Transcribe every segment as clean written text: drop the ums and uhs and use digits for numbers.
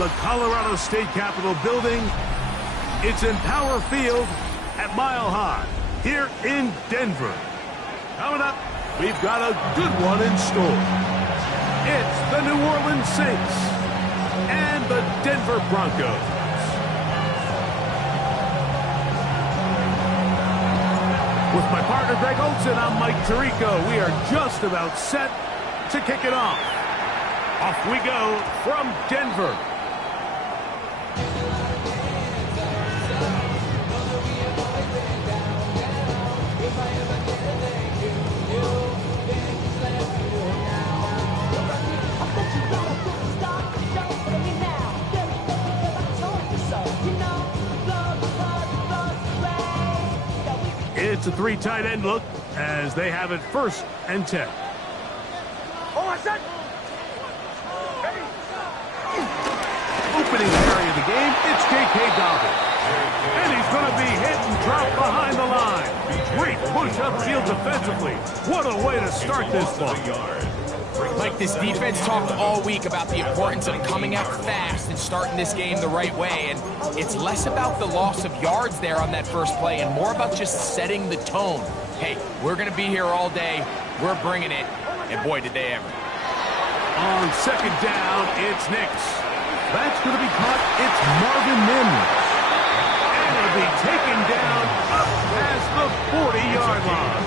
the Colorado State Capitol building. It's in Power Field at Mile High here in Denver. Coming up, we've got a good one in store. It's the New Orleans Saints and the Denver Broncos. With my partner Greg Olson, I'm Mike Tirico. We are just about set to kick it off. Off we go from Denver. It's a three tight end look as they have it 1st and 10. Opening area of the game, it's J.K. Dobbins. And he's going to be hit and dropped behind the line. Great push upfield defensively. What a way to start this ball. Like, this defense talked all week about the importance of coming out fast and starting this game the right way, and it's less about the loss of yards there on that first play and more about just setting the tone. Hey, we're going to be here all day. We're bringing it, and boy, did they ever. On 2nd down, it's Nix. That's going to be caught. It's Marvin Mims. And it'll be taken down up past the 40-yard line.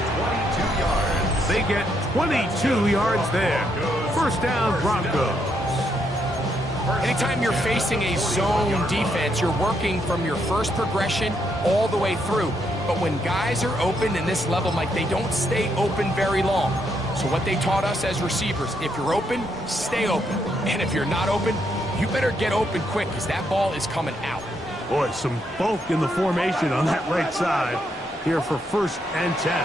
22 yards. They get 22 yards there. 1st down, Broncos. Anytime you're facing a zone defense, you're working from your first progression all the way through. But when guys are open in this level, Mike, they don't stay open very long. So what they taught us as receivers, if you're open, stay open. And if you're not open, you better get open quick because that ball is coming out. Boy, some bulk in the formation on that right side here for 1st and 10.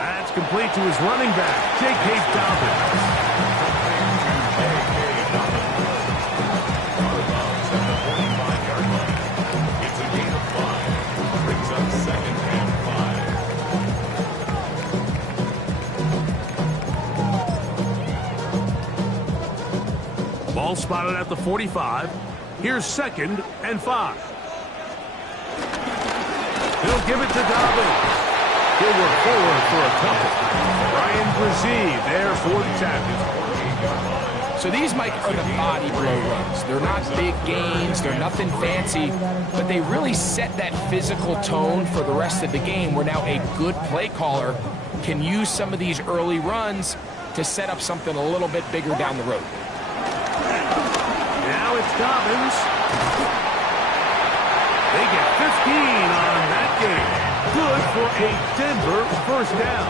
That's complete to his running back, J.K. Dobbins. It's a gain of 5. Brings up 2nd and 5. Ball spotted at the 45. Here's 2nd and 5. He'll give it to Dobbins. He'll work forward for a couple. Ryan Brzee there for the tackle. So these, Mike, are the body blow runs. They're not big gains. They're nothing fancy. But they really set that physical tone for the rest of the game where now a good play caller can use some of these early runs to set up something a little bit bigger down the road. Now it's Dobbins. They get 15 on that game. Good for a Denver 1st down.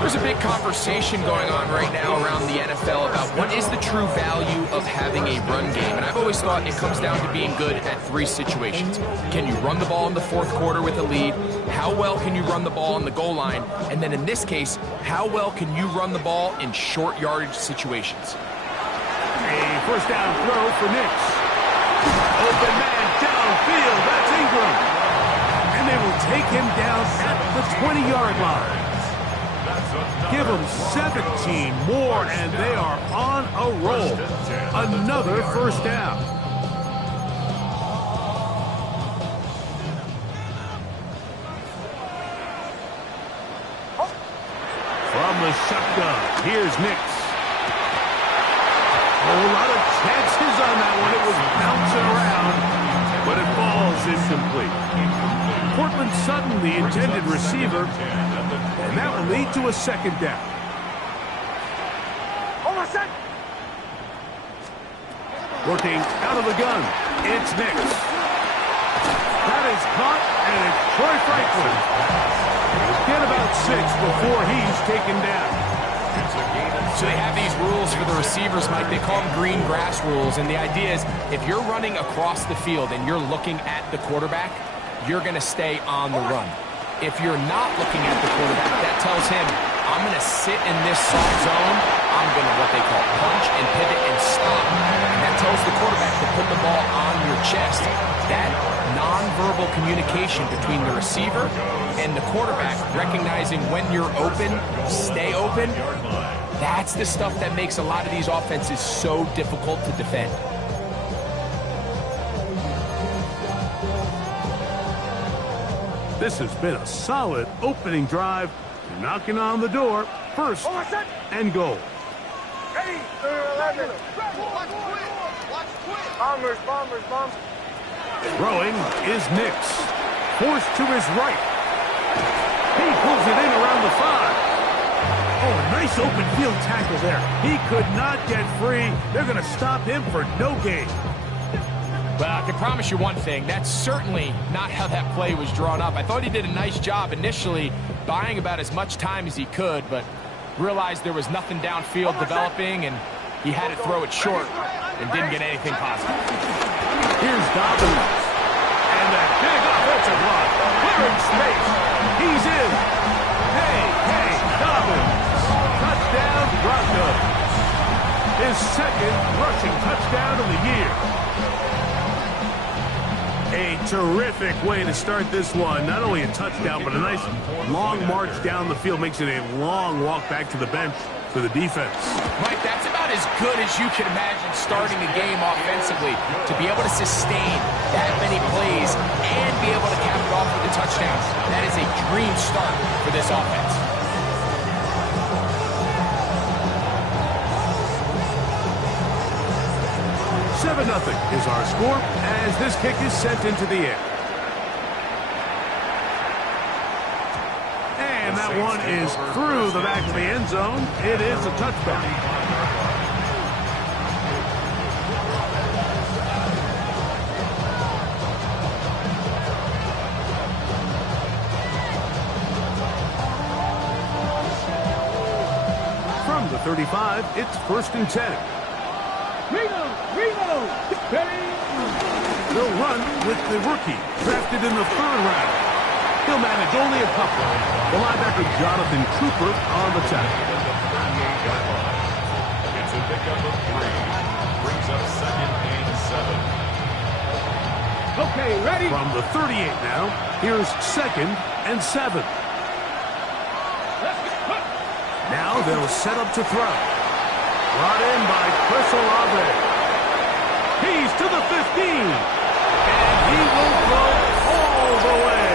There's a big conversation going on right now around the NFL about what is the true value of having a run game. And I've always thought it comes down to being good at 3 situations. Can you run the ball in the 4th quarter with a lead? How well can you run the ball on the goal line? And then in this case, how well can you run the ball in short yardage situations? A 1st down throw for Nix. Open man downfield. That's Ingram. And they will take him down at the 20-yard line. Give them 17 more, and they are on a roll. Another 1st down. From the shotgun, here's Nix. A lot of chances on that one. It was bouncing around, but it falls incomplete. Cortland Sutton, the intended receiver, and that will lead to a 2nd down. Working out of the gun, it's Nix. That is caught, and it's Troy Franklin. Get about 6 before he's taken down. So they have these rules for the receivers, Mike. They call them green grass rules, and the idea is if you're running across the field and you're looking at the quarterback, you're going to stay on the run. If you're not looking at the quarterback, that tells him, I'm going to sit in this soft zone. I'm going to what they call punch and pivot and stop. And that tells the quarterback to put the ball on your chest. That nonverbal communication between the receiver and the quarterback, recognizing when you're open, stay open, That's the stuff that makes a lot of these offenses so difficult to defend. This has been a solid opening drive. Knocking on the door. First and goal. Ready, 11. Bombers. Throwing is Nix. Forced to his right. He pulls it in around the 5. Oh, a nice open field tackle there. He could not get free. They're going to stop him for no gain. Well, I can promise you one thing. That's certainly not how that play was drawn up. I thought he did a nice job initially buying about as much time as he could, but realized there was nothing downfield developing, and he had to throw it short and didn't get anything positive. Here's Dobbins. And that big offensive run. Clearing space. He's in. Hey, Dobbins. Touchdown, Broncos. His second rushing touchdown of the year. A terrific way to start this one. Not only a touchdown, but a nice long march down the field. Makes it a long walk back to the bench for the defense. Mike, that's about as good as you can imagine starting a game offensively. To be able to sustain that many plays and be able to cap it off with a touchdown. That is a dream start for this offense. 7-0 is our score as this kick is sent into the air. And that one is through the back of the end zone. It is a touchback. From the 35, it's 1st and 10. Reno! They'll run with the rookie, drafted in the 3rd round. He'll manage only a couple. The linebacker Jonathan Cooper on the tackle. It's a pickup of 3. Brings up 2nd and 7. Okay, ready? From the 38 now, here's 2nd and 7. Now they'll set up to throw. Brought in by Chris Olave. He's to the 15. And he will go all the way.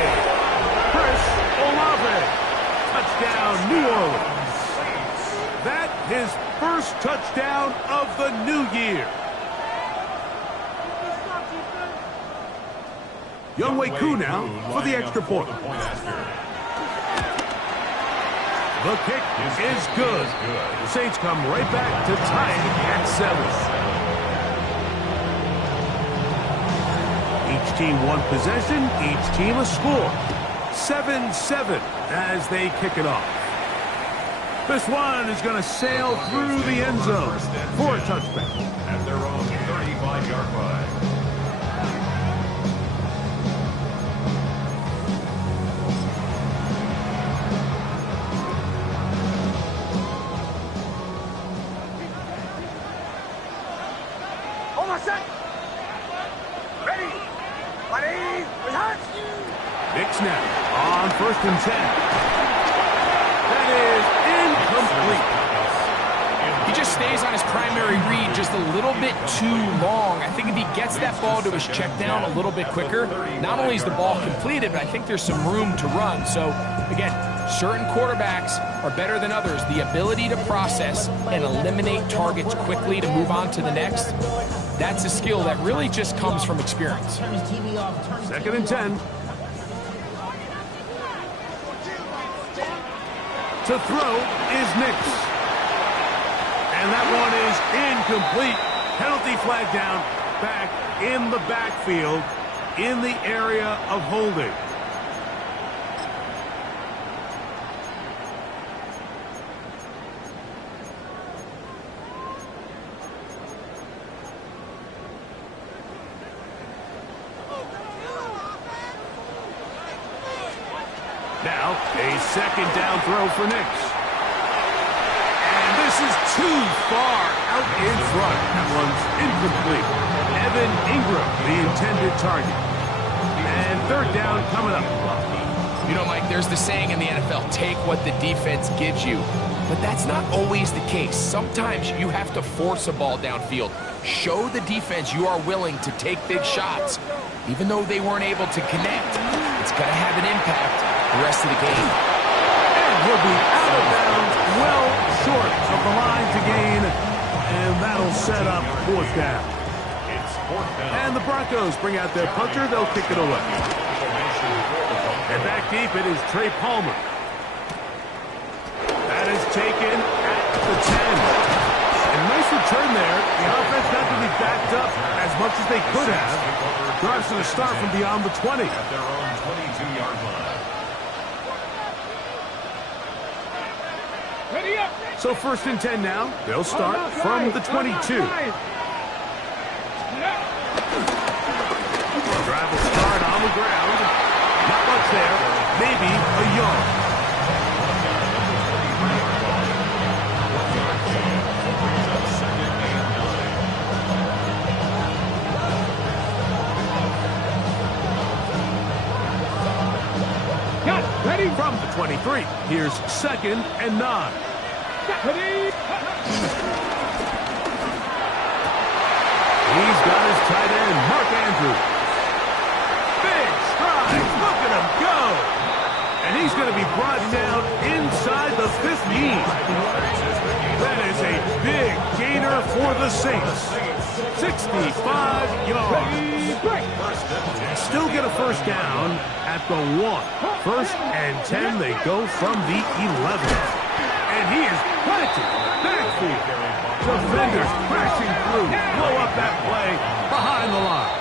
Chris Olave. Touchdown, New Orleans. That his first touchdown of the new year. Younghoe Koo now for the extra point. The kick is good. The Saints come right back to tie it at 7. Each team one possession, each team a score. 7-7 as they kick it off. This one is going to sail through the end zone for a touchback. At their own 35-yard line. Nix now on 1st and 10. That is incomplete. He just stays on his primary read just a little bit too long. I think if he gets that ball to his check down a little bit quicker, not only is the ball completed, but I think there's some room to run. So, again, certain quarterbacks are better than others. The ability to process and eliminate targets quickly to move on to the next, that's a skill that really just comes from experience. 2nd and 10. To throw is Nix. And that one is incomplete. Penalty flag down, back in the backfield, in the area of holding. Now, a 2nd down throw for Nix. And this is too far out in front. That one's incomplete. Evan Ingram, the intended target. And 3rd down coming up. You know, Mike, there's the saying in the NFL, take what the defense gives you. But that's not always the case. Sometimes you have to force a ball downfield. Show the defense you are willing to take big shots. Even though they weren't able to connect, it's going to have an impact the rest of the game. And he'll be out of bounds, well short of the line to gain. And that'll set up fourth down. It's fourth down. And the Broncos bring out their punter. They'll kick it away. And back deep, it is Trey Palmer. That is taken at the 10. And nice return there. The offense not really backed up as much as they could have. Drives to the start from beyond the 20. At their own 22-yard line. Ready up. So 1st and 10 now. They'll start from the 22. Drive will start on the ground. Not much there. Maybe a yard. Ready. From the 23, here's 2nd and 9. Ready. He's got his tight end, Mark Andrews. Big stride. Look at him go. And he's going to be brought down inside the 15. That is a big gainer for the Saints. 65 yards. Still get a first down at the 1. 1st and 10, they go from the 11. And he is planted backfield. Defenders crashing through. Blow up that play behind the line.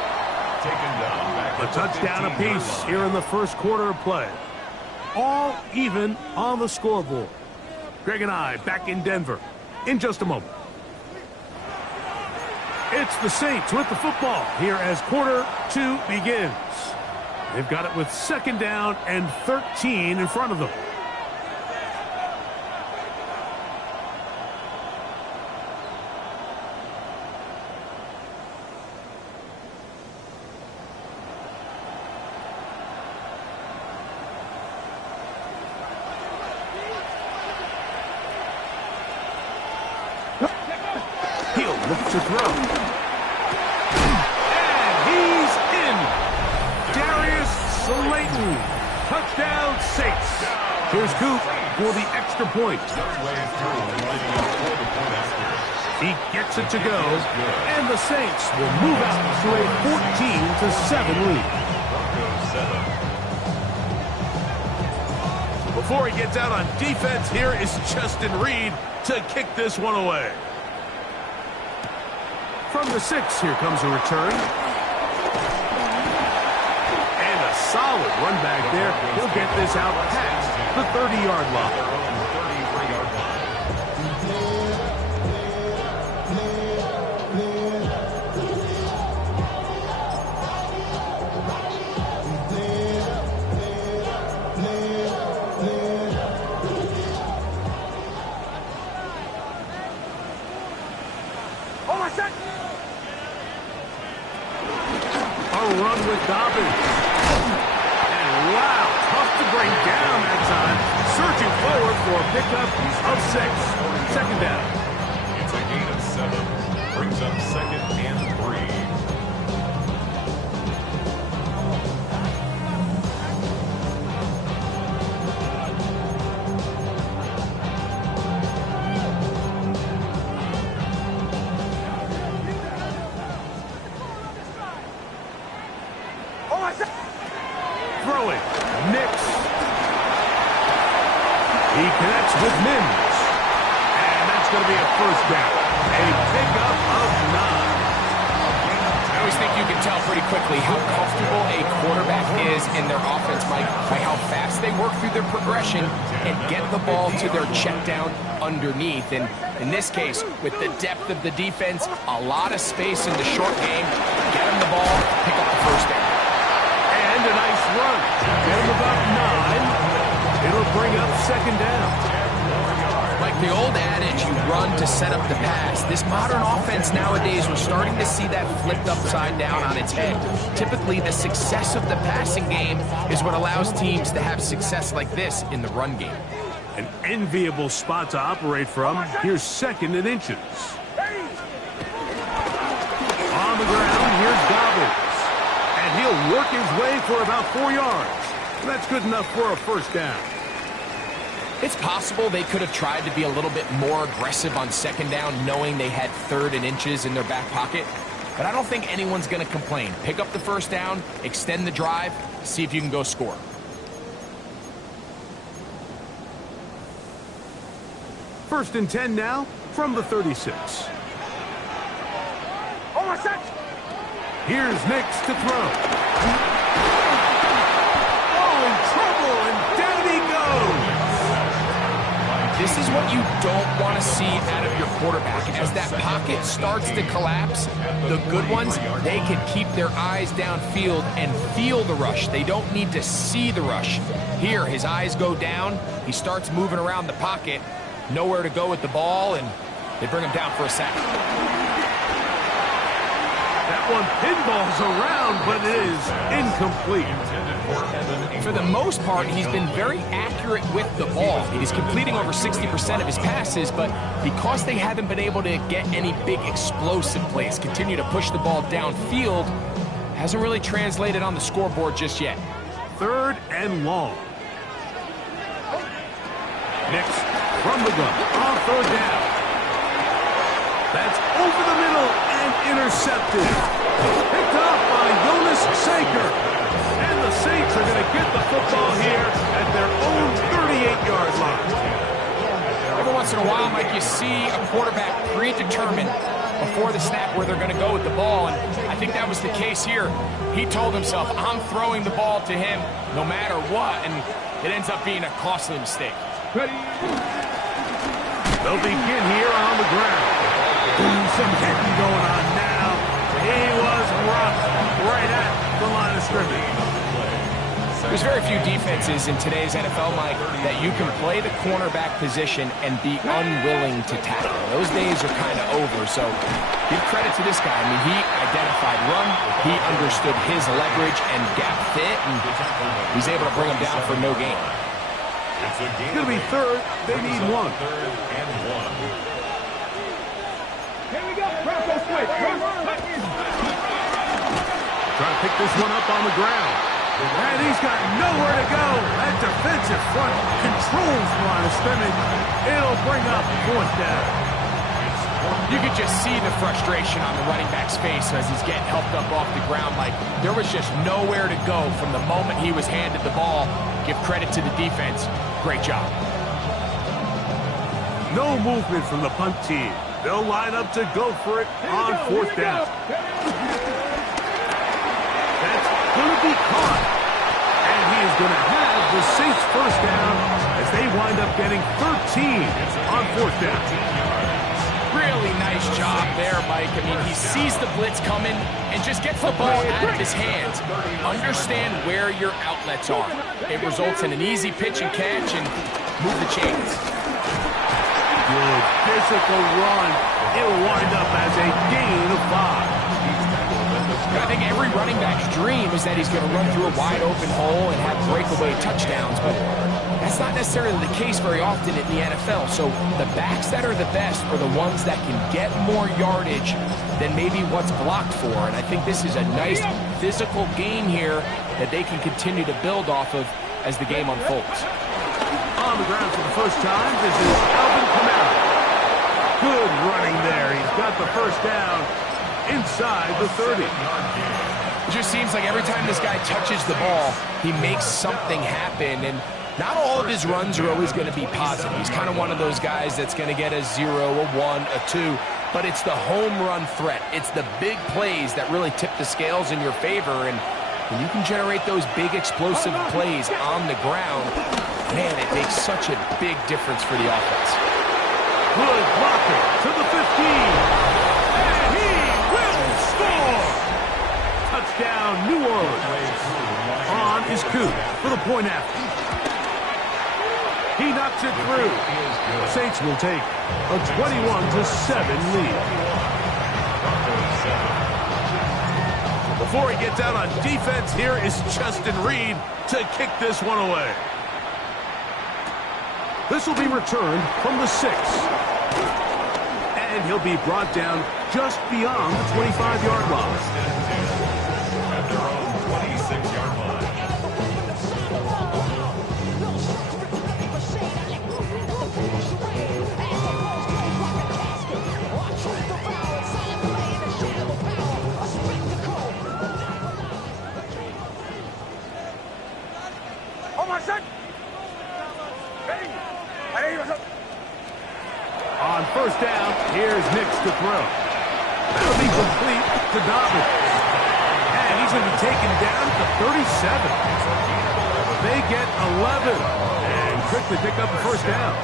A touchdown apiece here in the first quarter of play. All even on the scoreboard. Greg and I back in Denver in just a moment. It's the Saints with the football here as quarter 2 begins. They've got it with 2nd down and 13 in front of them. He'll look to throw. And he's in. Darius Slayton. Touchdown, Saints. Here's Coop for the extra point. He gets it to go. And the Saints will move out to a 14-7 lead. Before he gets out on defense, here is Justin Reed to kick this one away. From the 6, here comes a return. And a solid run back there. He'll get this out past the 30-yard line. Run with Dobbins. And wow, tough to bring down that time. Searching forward for a pickup of 6. 2nd down. It's a gain of 7. Brings up 2nd and 3. Throwing. Nix. He connects with Mims. And that's going to be a first down. A pickup of 9. I always think you can tell pretty quickly how comfortable a quarterback is in their offense, Mike, by how fast they work through their progression and get the ball to their check down underneath. And in this case, with the depth of the defense, a lot of space in the short game, get them the ball, pick up the first down. And a nice run. Get him about 9. It'll bring up 2nd down. Mike, The old adage, you run to set up the pass. This modern offense nowadays, we're starting to see that flipped upside down on its head. Typically, the success of the passing game is what allows teams to have success like this in the run game. An enviable spot to operate from. Here's 2nd and inches. On the ground, here's Dobbins. And he'll work his way for about 4 yards. That's good enough for a first down. It's possible they could have tried to be a little bit more aggressive on 2nd down, knowing they had 3rd and inches in their back pocket. But I don't think anyone's going to complain. Pick up the first down, extend the drive, see if you can go score. First and 10 now from the 36. Here's Nix to throw. Oh, in trouble, and down he goes. This is what you don't want to see out of your quarterback. As that pocket starts to collapse, the good ones, they can keep their eyes downfield and feel the rush. They don't need to see the rush. Here, his eyes go down. He starts moving around the pocket. Nowhere to go with the ball, and they bring him down for a sack. That one pinballs around, but it is incomplete. For the most part, he's been very accurate with the ball. He's completing over 60% of his passes, but because they haven't been able to get any big explosive plays, continue to push the ball downfield, hasn't really translated on the scoreboard just yet. 3rd and long. Next, from the gun, on 3rd down. That's over the middle and intercepted. Picked up by Jonas Saker. And the Saints are going to get the football here at their own 38-yard line. Every once in a while, Mike, you see a quarterback predetermined before the snap where they're going to go with the ball, and I think that was the case here. He told himself, I'm throwing the ball to him no matter what, and it ends up being a costly mistake. They'll begin here on the ground. Some hitting going on now. He was rocked right at the line of scrimmage. There's very few defenses in today's NFL, Mike, that you can play the cornerback position and be unwilling to tackle. Those days are kind of over, so give credit to this guy. I mean, he identified run, he understood his leverage and gap fit, and he's able to bring him down for no gain. It's going to be 3rd. They need 1. 3rd and 1. Here we go. Broncos switch. Trying to pick this one up on the ground. And he's got nowhere to go. That defensive front controls the line of scrimmage. It'll bring up 4th down. You could just see the frustration on the running back's face as he's getting helped up off the ground. Like, there was just nowhere to go from the moment he was handed the ball. Give credit to the defense. Great job. No movement from the punt team. They'll line up to go for it on 4th down. That's going to be caught. And he is going to have the Saints first down as they wind up getting 13 on 4th down. Really nice job there, Mike. I mean, he sees the blitz coming and just gets the ball out of his hands. Understand where your outlets are. It results in an easy pitch and catch and move the chains. Good physical run. It'll wind up as a gain of 5. I think every running back's dream is that he's going to run through a wide open hole and have breakaway touchdowns, but that's not necessarily the case very often in the NFL. So the backs that are the best are the ones that can get more yardage than maybe what's blocked for. And I think this is a nice physical gain here that they can continue to build off of as the game unfolds. On the ground for the first time, this is Alvin Kamara. Good running there. He's got the first down inside the 30. It just seems like every time this guy touches the ball, he makes something happen, and not all of his runs are always going to be positive. He's kind of one of those guys that's going to get a 0, a 1, a 2, but it's the home run threat. It's the big plays that really tip the scales in your favor, and when you can generate those big explosive plays on the ground, man, it makes such a big difference for the offense. Good blocker to the 15. And he will score! Touchdown, New Orleans. On is Coop for the point after. He knocks it through. The Saints will take a 21-7 lead. Before he gets out on defense, here is Justin Reed to kick this one away. This will be returned from the 6. And he'll be brought down just beyond the 25-yard line. At their own 26-yard line. On first down, here's Nix to throw. That'll be complete to Dobbins. And he's going to be taken down to 37. They get 11 and quickly pick up the first down.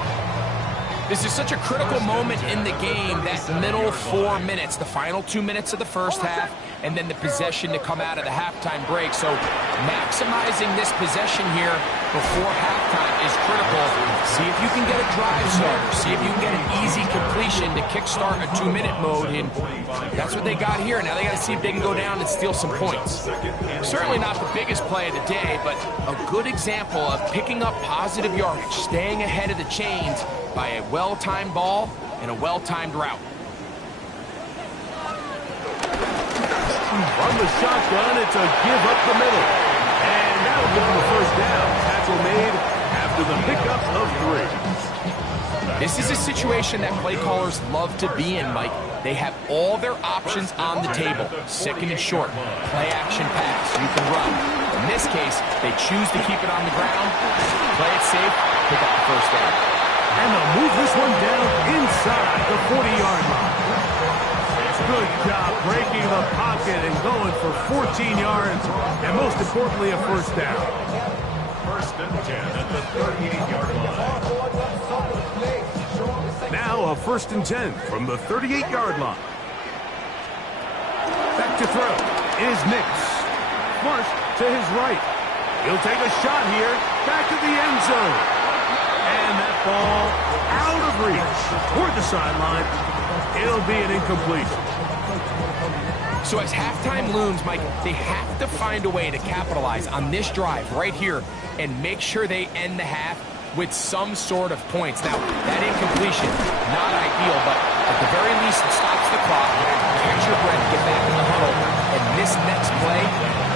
This is such a critical moment in the game, that middle 4 minutes, the final 2 minutes of the first half, and then the possession to come out of the halftime break. So maximizing this possession here before halftime is critical. See if you can get a drive starter. See if you can get an easy completion to kickstart a 2-minute mode. And that's what they got here. Now they got to see if they can go down and steal some points. Certainly not the biggest play of the day, but a good example of picking up positive yardage, staying ahead of the chains by a well-timed ball and a well-timed route. From the shotgun, it's a give up the middle. And that'll give them the first down. Tackle made after the pickup of 3. This is a situation that play callers love to be in, Mike. They have all their options on the table. Second and short, play action pass, you can run. In this case, they choose to keep it on the ground, play it safe, pick up the first down. And they'll move this one down inside the 40-yard line. Good job breaking the pocket and going for 14 yards, and most importantly, a first down. First and 10 at the 38-yard line. Now a first and 10 from the 38-yard line. Back to throw is Nix. Flush to his right. He'll take a shot here. Back to the end zone. And that ball out of reach toward the sideline. It'll be an incompletion. So as halftime looms, Mike, they have to find a way to capitalize on this drive right here and make sure they end the half with some sort of points. Now, that incompletion, not ideal, but at the very least, it stops the clock, catch your breath, get back in the huddle, and this next play,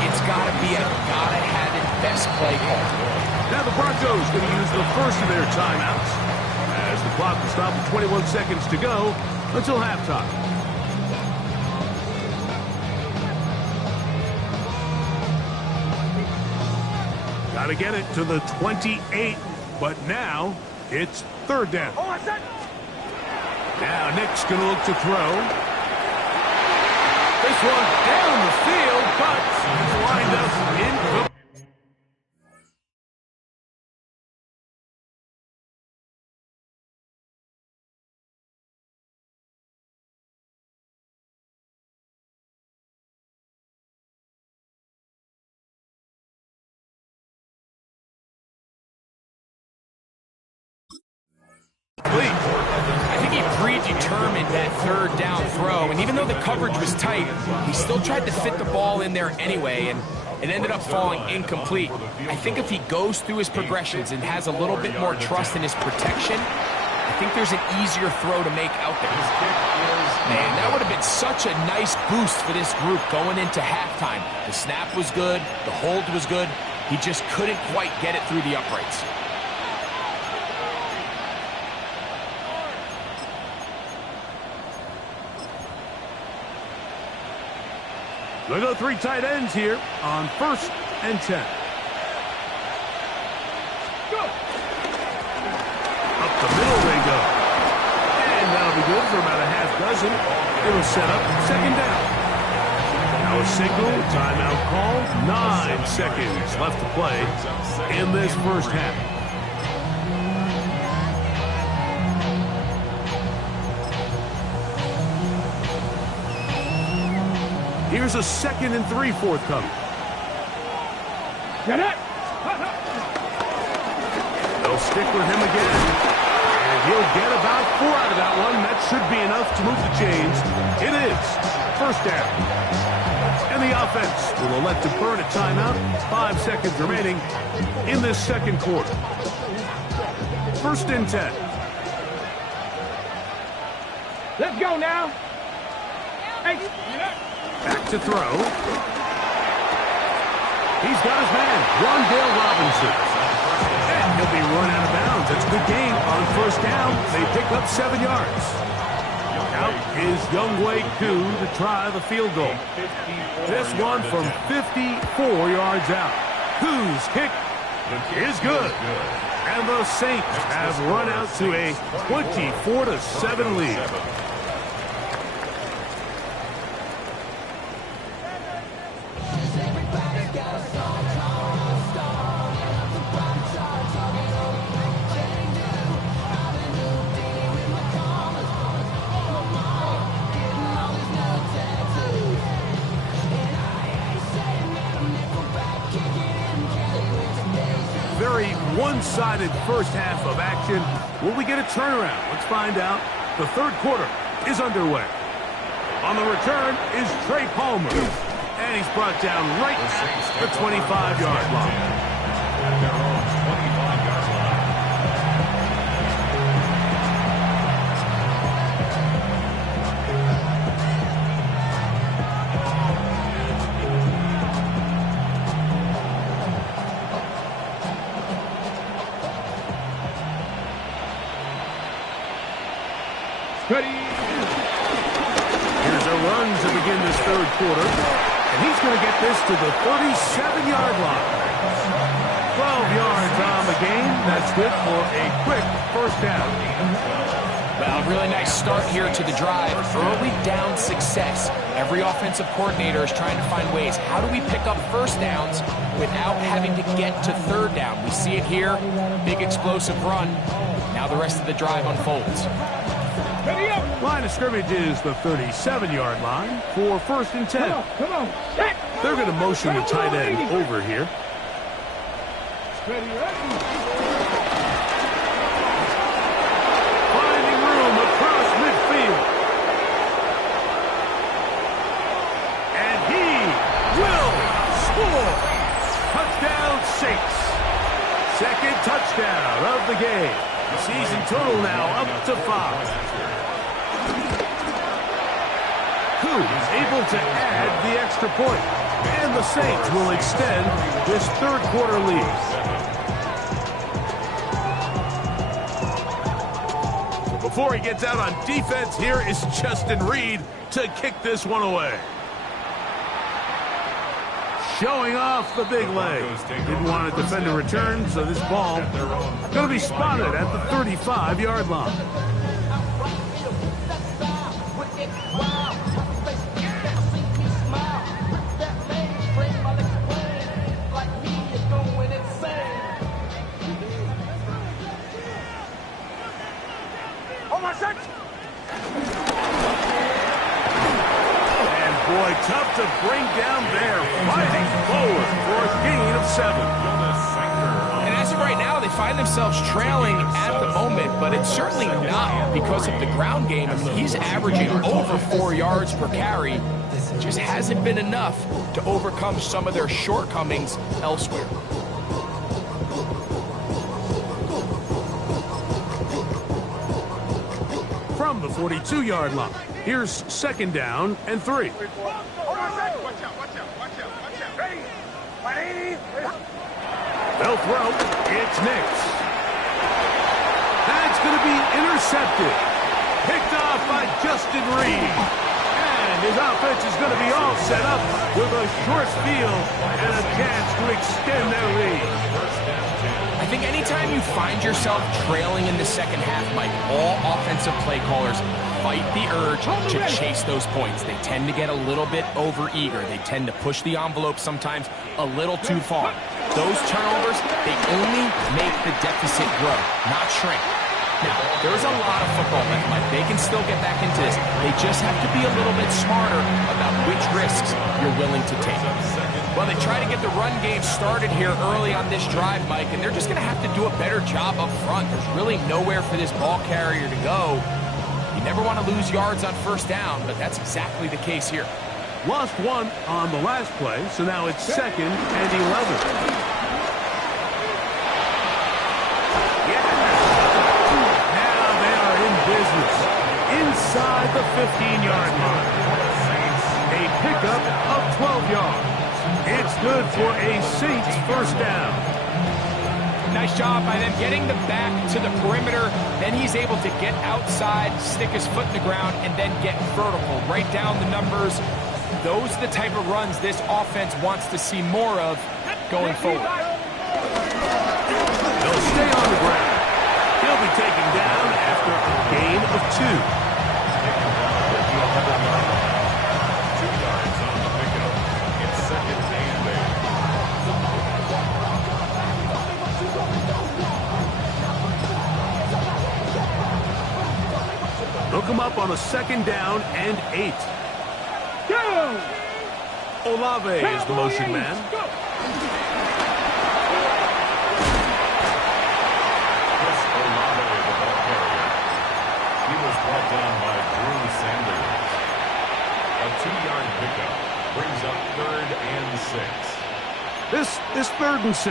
it's got to be a gotta-have-it best play call. Now the Broncos going to use the first of their timeouts as the clock will stop with 21 seconds to go until halftime. Got to get it to the 28, but now it's third down. Now Nick's going to look to throw. This one down the field, but he's lined up incomplete. I think he predetermined that third down throw, and even though the coverage was tight, he still tried to fit the ball in there anyway, and it ended up falling incomplete. I think if he goes through his progressions and has a little bit more trust in his protection, I think there's an easier throw to make out there. Man, that would have been such a nice boost for this group going into halftime. The snap was good, the hold was good, he just couldn't quite get it through the uprights. They go 3 tight ends here on first and 10. Go. Up the middle they go. And that'll be good for about a half dozen. It'll set up second down. Now a single, timeout call. 9 seconds left to play in this first half. Here's a 2nd and 3 forthcoming. Get it! The They'll stick with him again. And he'll get about 4 out of that one. That should be enough to move the chains. It is first down. And the offense will elect to burn a timeout. 5 seconds remaining in this second quarter. First and 10. Let's go now. Hey. Back to throw. He's got his man, Rondale Robinson. And he'll be run out of bounds. It's a good game on first down. They pick up 7 yards. Out is Younghoe Koo to try the field goal. This one from 54 yards out. Koo's kick is good. And the Saints have run out to a 24-7 lead. Very one-sided first half of action. Will we get a turnaround? Let's find out. The third quarter is underway. On the return is Trey Palmer. And he's brought down right at the 25-yard line. At their own 25-yard line. Ready. Here's a run to begin this third quarter. And he's going to get this to the 37-yard line. 12 yards on the game. That's good for a quick first down. Well, really nice start here to the drive. Early down success. Every offensive coordinator is trying to find ways. How do we pick up first downs without having to get to third down? We see it here. Big explosive run. Now the rest of the drive unfolds. Line of scrimmage is the 37-yard line for first and 10. Come on. They're going to motion the tight end over here. Finding room across midfield. And he will score. Touchdown Saints. Second touchdown of the game. The season total now up to 5. Koo is able to add the extra point. And the Saints will extend this third quarter lead. Before he gets out on defense, here is Justin Reed to kick this one away. Showing off the big leg. Didn't want to defend a return, so this ball going to be spotted at the 35-yard line. Boy, tough to bring down there. Fighting forward for a gain of 7. And as of right now, they find themselves trailing at the moment, but it's certainly not because of the ground game. I mean, he's averaging over 4 yards per carry. It just hasn't been enough to overcome some of their shortcomings elsewhere. From the 42-yard line, here's second down and 3. Watch out. Ready? They'll throw. It's Nix. That's going to be intercepted. Picked off by Justin Reed. And his offense is going to be all set up with a short field and a chance to extend their lead. I think anytime you find yourself trailing in the second half, Mike, all offensive play callers fight the urge to chase those points. They tend to get a little bit overeager. They tend to push the envelope sometimes a little too far. Those turnovers, they only make the deficit grow, not shrink. Now, there's a lot of football left, Mike. They can still get back into this. They just have to be a little bit smarter about which risks you're willing to take. Well, they try to get the run game started here early on this drive, Mike, and they're just going to have to do a better job up front. There's really nowhere for this ball carrier to go. You never want to lose yards on first down, but that's exactly the case here. Lost one on the last play, so now it's 2nd and 11. Business inside the 15-yard line. A pickup of 12 yards. It's good for a Saints first down. Nice job by them getting the back to the perimeter. Then he's able to get outside, stick his foot in the ground, and then get vertical. Write down the numbers. Those are the type of runs this offense wants to see more of going forward. They'll stay on the ground. He'll be taken down after a gain of 2. 2 yards on the pickup. It's 2nd and 8. They'll come up on a 2nd down and 8. Go! Olave is the motion man. Go! Brought down by Drew Sanders. A 2-yard pickup brings up 3rd and 6. This 3rd and 6.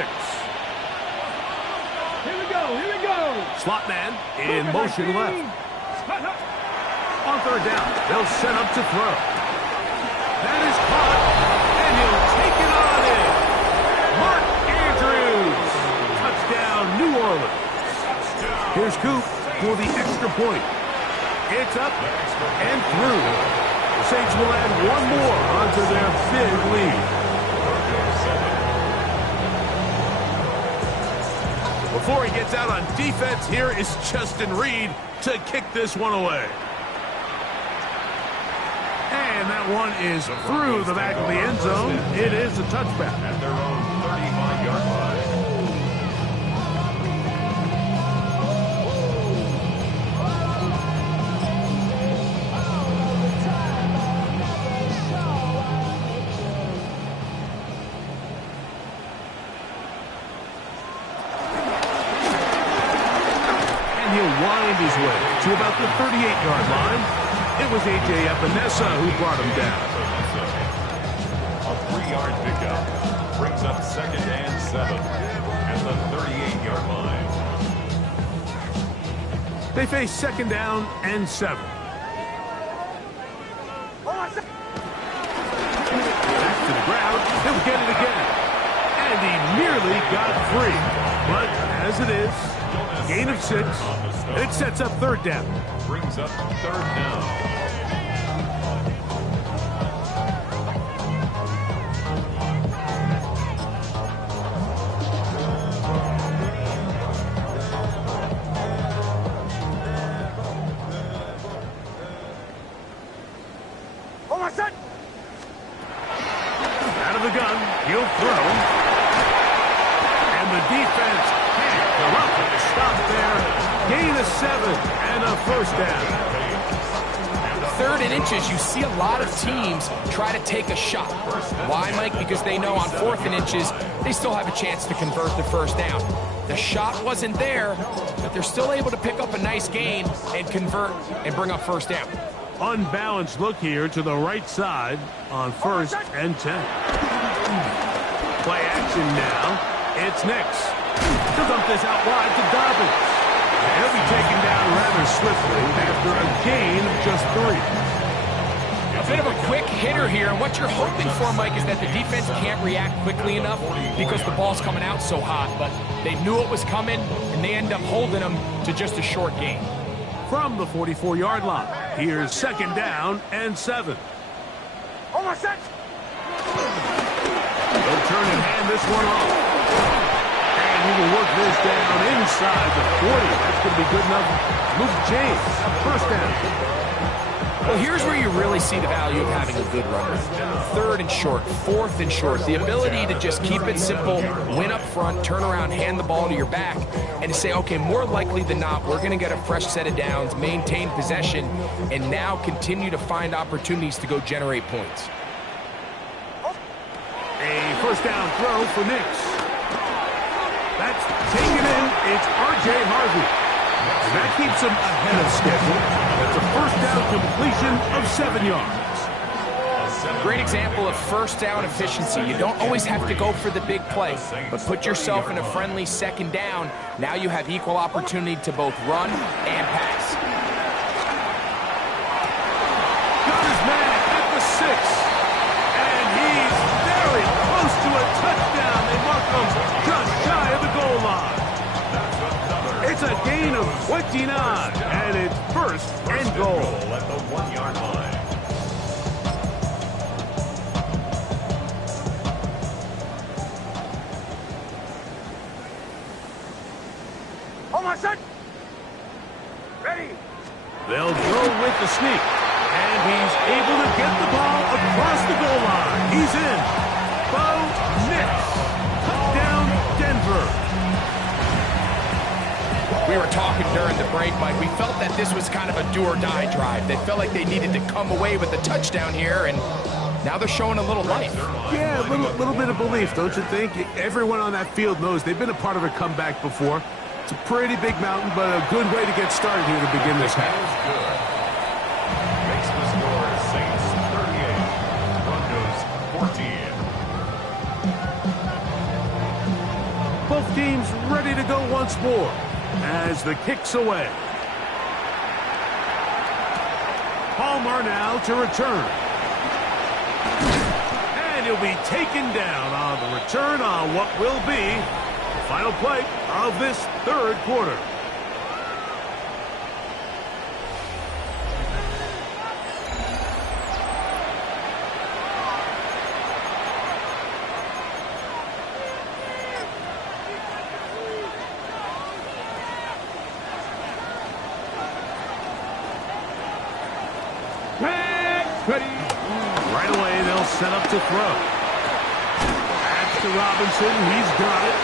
Here we go, here we go. Slot man in motion left. On 3rd down, they'll set up to throw. That is caught, and he'll take it on in. Mark Andrews. Touchdown, New Orleans. Here's Coop for the extra point. It's up and through. The Saints will add one more onto their big lead. Before he gets out on defense, here is Justin Reed to kick this one away. And that one is through the back of the end zone. It is a touchback. At their own 35-yard line. Wind his way to about the 38-yard line. It was A.J. Epinesa who brought him down. A 3-yard pickup brings up 2nd and 7 at the 38-yard line. They face 2nd down and 7. Back to the ground. He'll get it again. And he nearly got free. But as it is, gain of 6. It sets up 3rd down. Brings up 3rd down. Out of the gun, he'll throw. And the defense can't come up with a stop there. Gain of 7 and a first down. 3rd and inches, you see a lot of teams try to take a shot. Why, Mike? Because they know on 4th and inches, they still have a chance to convert the first down. The shot wasn't there, but they're still able to pick up a nice gain and convert and bring up first down. Unbalanced look here to the right side on 1st and 10. Play action now. It's Nix. To dump this out wide to Dobbins. He'll be taken down rather swiftly after a gain of just 3. A bit of a quick hitter here, and what you're hoping for, Mike, is that the defense can't react quickly enough because the ball's coming out so hot, but they knew it was coming, and they end up holding them to just a short gain. From the 44-yard line, here's 2nd down and 7. Almost set. They'll turn and hand this one off. And he will work this down inside the 40. That's going to be good enough. Luke James, first down. The here's where you really see the value of having a good runner. 3rd and short, 4th and short. The ability to just keep it simple, win up front, turn around, hand the ball to your back, and to say, okay, more likely than not, we're going to get a fresh set of downs, maintain possession, and now continue to find opportunities to go generate points. A first down throw for Nix. That's taken in. It's R.J. Harvey. And that keeps him ahead of schedule. That's a first down completion of 7 yards. Great example of first down efficiency. You don't always have to go for the big play, but put yourself in a friendly 2nd down. Now you have equal opportunity to both run and pass. Got his man at the 6. And he's very close to a touchdown. They mark him just shy of the goal line. It's a gain of 29, and it's 1st and goal. At the 1-yard line. On my set. Ready. They'll go with the sneak, and he's able to get the ball across the goal line. He's in. Bo Nix. Touchdown, Denver. We were talking during the break, Mike. We felt that this was kind of a do-or-die drive. They felt like they needed to come away with a touchdown here, and now they're showing a little life. Yeah, a little bit of belief, don't you think? Everyone on that field knows they've been a part of a comeback before. It's a pretty big mountain, but a good way to get started here to begin this half. Good. Makes the score Saints 38, Broncos 14. Both teams ready to go once more as the kick's away. Palmer now to return. And he'll be taken down on the return on what will be the final play of this 3rd quarter. Right away, they'll set up to throw. That's to Robinson. He's got it.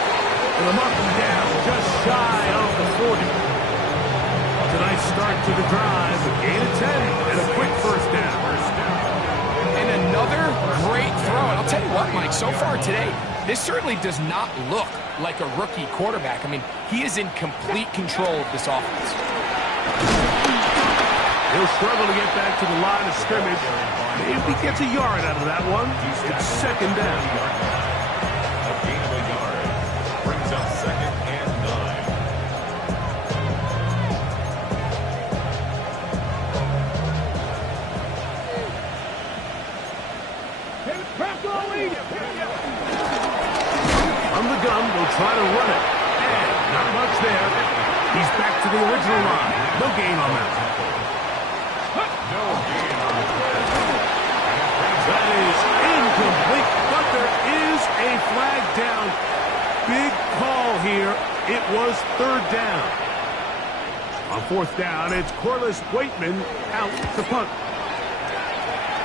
And the mark down just shy of the 40. It's a nice start to the drive. A gain of 10 and a quick first down. And another great throw. And I'll tell you what, Mike, so far today, this certainly does not look like a rookie quarterback. I mean, he is in complete control of this offense. He'll struggle to get back to the line of scrimmage. Maybe he gets a yard out of that one. It's 2nd down. A gain of a yard. Brings up 2nd and 9. From the gun, they'll try to run it. And not much there. He's back to the original line. No gain on that. That is incomplete, but there is a flag down. Big call here. It was 3rd down. On 4th down, it's Corliss Waitman out to punt.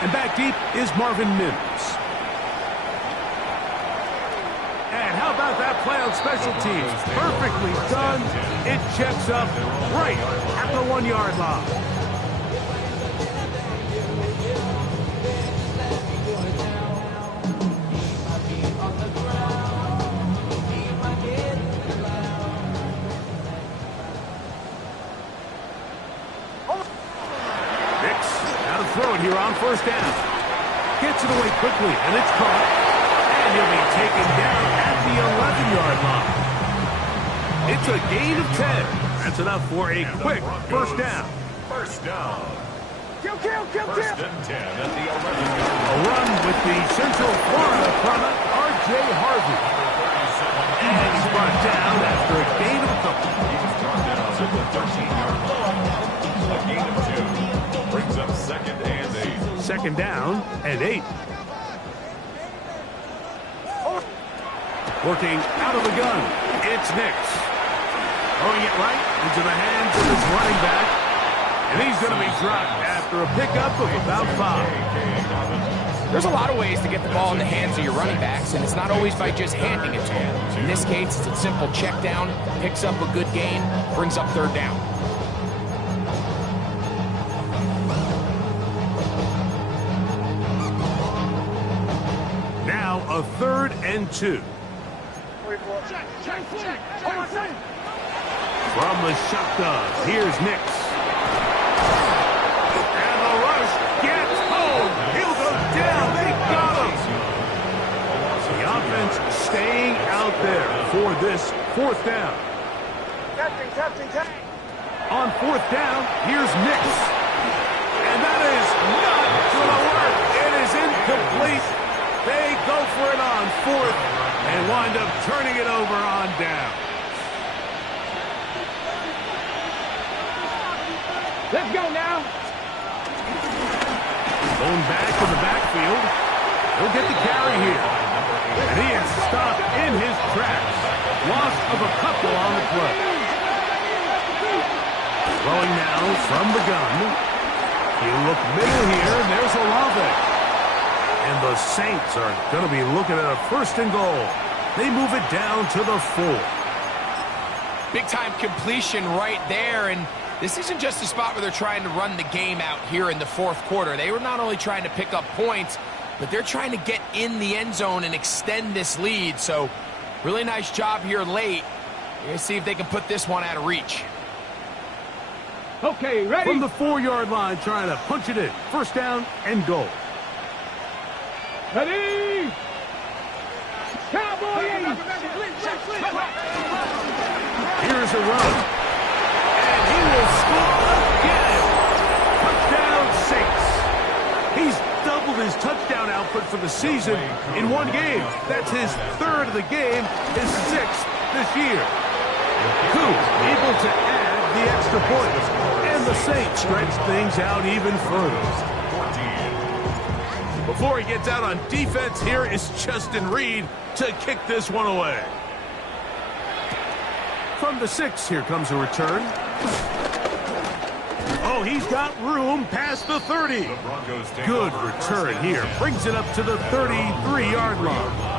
And back deep is Marvin Mims. And how about that play on special teams? Perfectly done. It checks up right at the 1-yard line. Throw it here on 1st down. Gets it away quickly, and it's caught. And he'll be taken down at the 11-yard line. It's a gain of 10. That's enough for a quick first down. First down. Kill. First and 10 at the 11-yard line. A run with the Central Florida product, R.J. Harvey. And he's brought down after a gain of a couple. He's brought down at the 13-yard line. A gain of 2. Brings up 2nd and 8. 2nd down and 8. Working out of the gun, it's Nix. Throwing it right into the hands of his running back. And he's going to be dropped at for a pickup of about 5. There's a lot of ways to get the ball in the hands of your running backs, and it's not always by just handing it to them. In this case, it's a simple check down, picks up a good gain, brings up third down. Now a 3rd and 2. From the shotgun, here's Nix. And the rush gets home. He'll go down. They got him. The offense staying out there for this 4th down. On 4th down, here's Nix. And that is not going to work. It is incomplete. They go for it on 4th and wind up turning it over on down. Let's go now. Going back in the backfield. He'll get the carry here. And he is stopped in his tracks. Loss of a couple on the play. Throwing now from the gun. You look middle here, and there's Olave. And the Saints are going to be looking at a 1st and goal. They move it down to the 4. Big-time completion right there, and this isn't just a spot where they're trying to run the game out here in the 4th quarter. They were not only trying to pick up points, but they're trying to get in the end zone and extend this lead. So, really nice job here late. We're going to see if they can put this one out of reach. Okay, ready? From the 4-yard line, trying to punch it in. 1st down and goal. Ready? Cowboys! Here's a run. And he will score again. Touchdown, Saints. He's doubled his touchdown output for the season in one game. That's his 3rd of the game, his 6th this year. Who able to add the extra points. And the Saints stretch things out even further. Before he gets out on defense, here is Justin Reed to kick this one away. From the 6, here comes a return. Oh, he's got room past the 30. Good return here. Brings it up to the 33-yard line.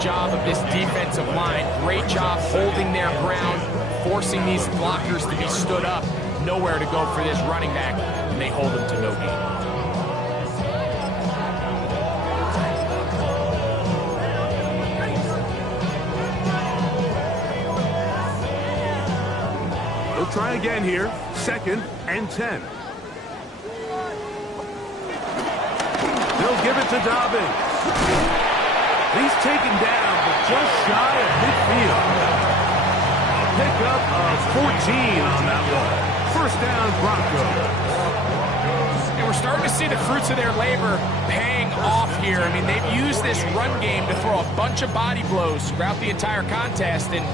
Job of this defensive line. Great job holding their ground, forcing these blockers to be stood up. Nowhere to go for this running back, and they hold him to no gain. He'll try again here. 2nd and 10. They'll give it to Dobbins. He's taken down, but just shy of midfield. A pickup of 14 on that one. 1st down, Broncos. And we're starting to see the fruits of their labor paying off here. I mean, they've used this run game to throw a bunch of body blows throughout the entire contest. And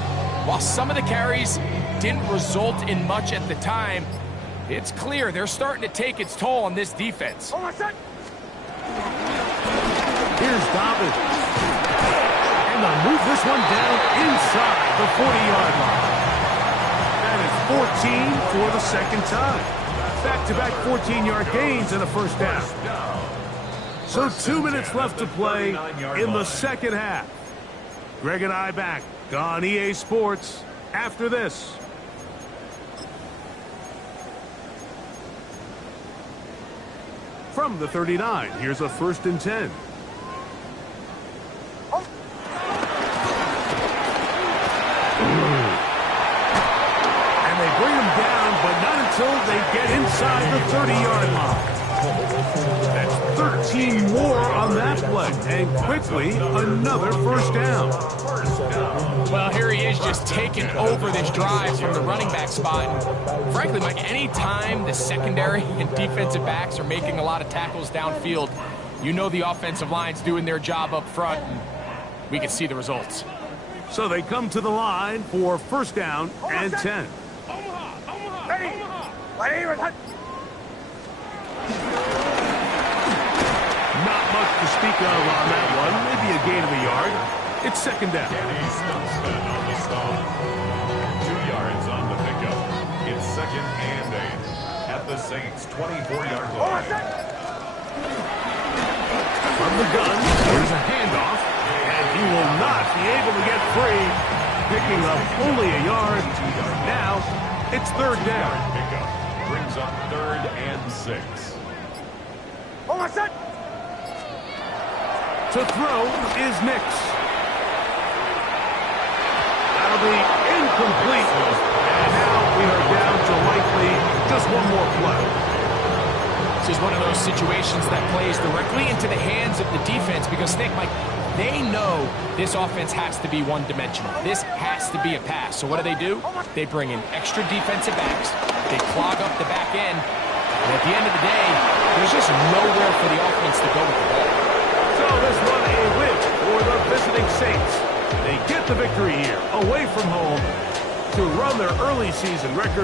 while some of the carries didn't result in much at the time, it's clear they're starting to take its toll on this defense. Here's Dobbins. And they'll move this one down inside the 40-yard line. That is 14 for the 2nd time. Back-to-back 14-yard gains and a 1st down. So 2 minutes left to play in the 2nd half. Greg and I back on EA Sports after this. From the 39, here's a 1st and 10. And they bring him down, but not until they get inside the 30-yard line. That's 13 more on that play. And quickly, another first down. Well, here he is just taking over this drive from the running back spot. And frankly, Mike, any time the secondary and defensive backs are making a lot of tackles downfield, you know the offensive line's doing their job up front, and we can see the results. So they come to the line for first down and 10. Not much to speak of on that one. Maybe a gain of a yard. It's second down. Kenny Stutzman on the stop. 2 yards on the pickup. It's second and 8 at the Saints' 24-yard line. From the gun, there's a handoff, and he will not be able to get free. Picking up only a yard. Now, it's third down. Pickup brings up 3rd and 6. To throw is Nix. That'll be incomplete. And now we are down to likely just one more play. This is one of those situations that plays directly into the hands of the defense because, Mike, they know this offense has to be one-dimensional. This has to be a pass. So what do? They bring in extra defensive backs. They clog up the back end. And at the end of the day, there's just nowhere for the offense to go with the ball. So this one a win for the visiting Saints. They get the victory here, away from home, to run their early season record